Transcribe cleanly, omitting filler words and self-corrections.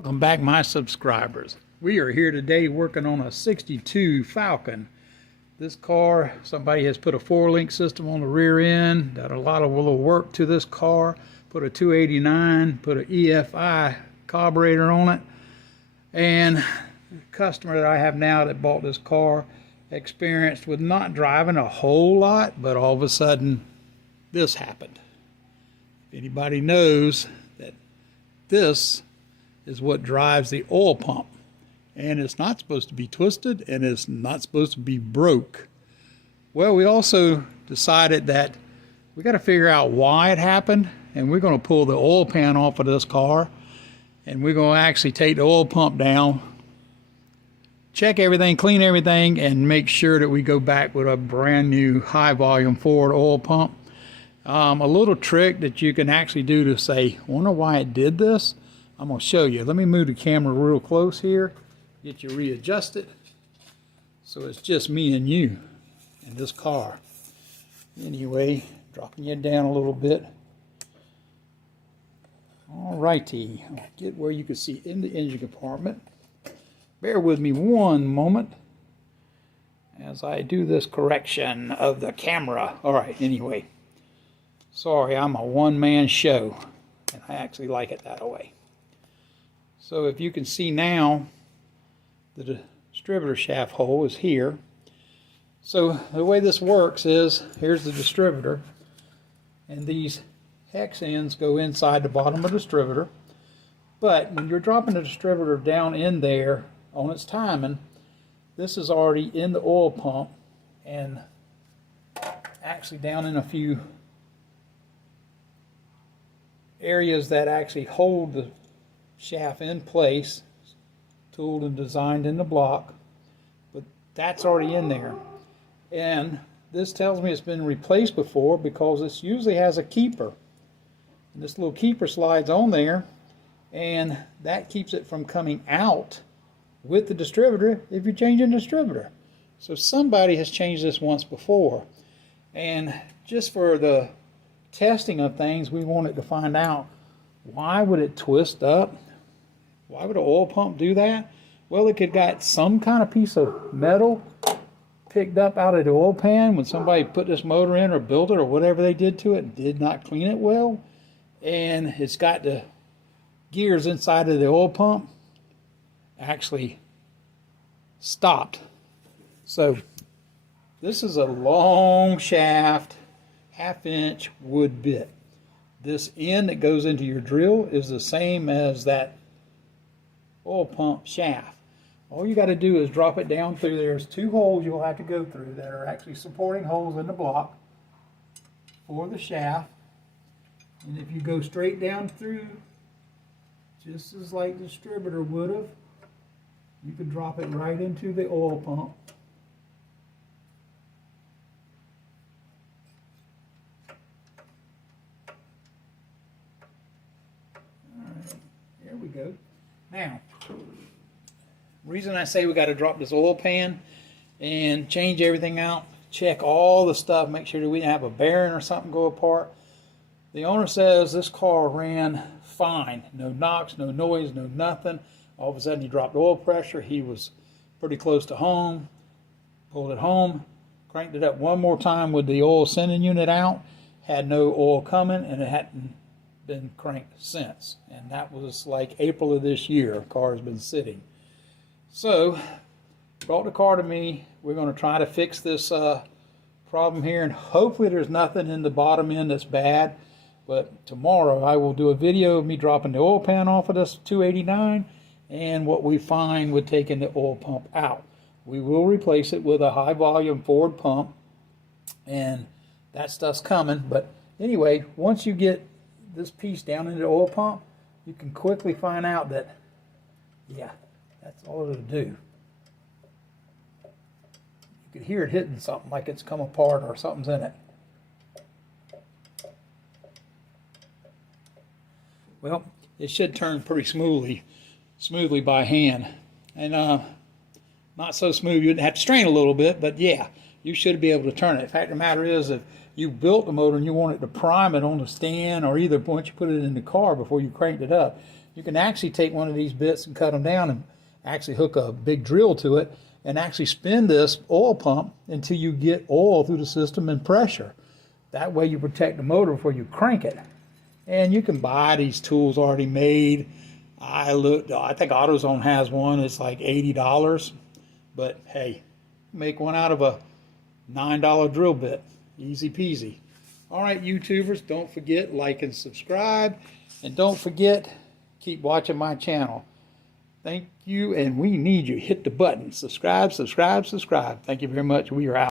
Welcome back, my subscribers. We are here today working on a 62 Falcon. This car, somebody has put a 4-link system on the rear end, done a lot of little work to this car, put a 289, put an EFI carburetor on it, and the customer that I have now that bought this car experienced with not driving a whole lot, but all of a sudden this happened. If anybody knows that this is what drives the oil pump, and it's not supposed to be twisted and it's not supposed to be broke. Well, we also decided that we got to figure out why it happened, and we're going to pull the oil pan off of this car, and we're going to actually take the oil pump down, check everything, clean everything, and make sure that we go back with a brand new high volume Ford oil pump. A little trick that you can actually do to say, wonder why it did this. I'm going to show you. Let me move the camera real close here, get you readjusted, so it's just me and you in this car. Anyway, dropping you down a little bit. Alrighty, I'll get where you can see in the engine compartment. Bear with me one moment as I do this correction of the camera. Alright, anyway. Sorry, I'm a one-man show, and I actually like it that way. So if you can see now, the distributor shaft hole is here. So the way this works is, here's the distributor, and these hex ends go inside the bottom of the distributor. But when you're dropping the distributor down in there on its timing, this is already in the oil pump and actually down in a few areas that actually hold the shaft in place, tooled and designed in the block, but that's already in there. And this tells me it's been replaced before because this usually has a keeper, and this little keeper slides on there, and that keeps it from coming out with the distributor if you're changing the distributor. So somebody has changed this once before, and just for the testing of things, we wanted to find out, why would it twist up? Why would an oil pump do that? Well, it could got some kind of piece of metal picked up out of the oil pan when somebody put this motor in or built it or whatever they did to it and did not clean it well. And it's got the gears inside of the oil pump actually stopped. So this is a long shaft, 1/2 inch wood bit. This end that goes into your drill is the same as that oil pump shaft. All you got to do is drop it down through. There's 2 holes you'll have to go through that are actually supporting holes in the block for the shaft. And if you go straight down through, just as like the distributor would have, you can drop it right into the oil pump. Alright, there we go. Now, reason I say we got to drop this oil pan and change everything out, check all the stuff, make sure that we didn't have a bearing or something go apart. The owner says this car ran fine, no knocks, no noise, no nothing. All of a sudden he dropped oil pressure. He was pretty close to home, pulled it home, cranked it up one more time with the oil sending unit out, had no oil coming, and it hadn't been cranked since. And that was like April of this year. The car has been sitting. So brought the car to me. We're going to try to fix this problem here, and hopefully there's nothing in the bottom end that's bad. But tomorrow I will do a video of me dropping the oil pan off of this 289 and what we find with taking the oil pump out. We will replace it with a high volume Ford pump, and that stuff's coming. But anyway, once you get this piece down into the oil pump, you can quickly find out that, yeah, that's all it'll do. You could hear it hitting something like it's come apart or something's in it. Well, it should turn pretty smoothly by hand. And not so smooth, you'd have to strain a little bit, but yeah, you should be able to turn it. In fact, the matter is, if you built the motor and you wanted to prime it on the stand, or either once you put it in the car before you cranked it up, You can actually take one of these bits and cut them down and actually hook a big drill to it and actually spin this oil pump until you get oil through the system and pressure. That way you protect the motor before you crank it. And you can buy these tools already made. I think AutoZone has one. It's like $80. But hey, make one out of a $9 drill bit. Easy peasy. All right, YouTubers, don't forget, like and subscribe. And don't forget, keep watching my channel. Thank you, and we need you. Hit the button. Subscribe, subscribe, subscribe. Thank you very much. We are out.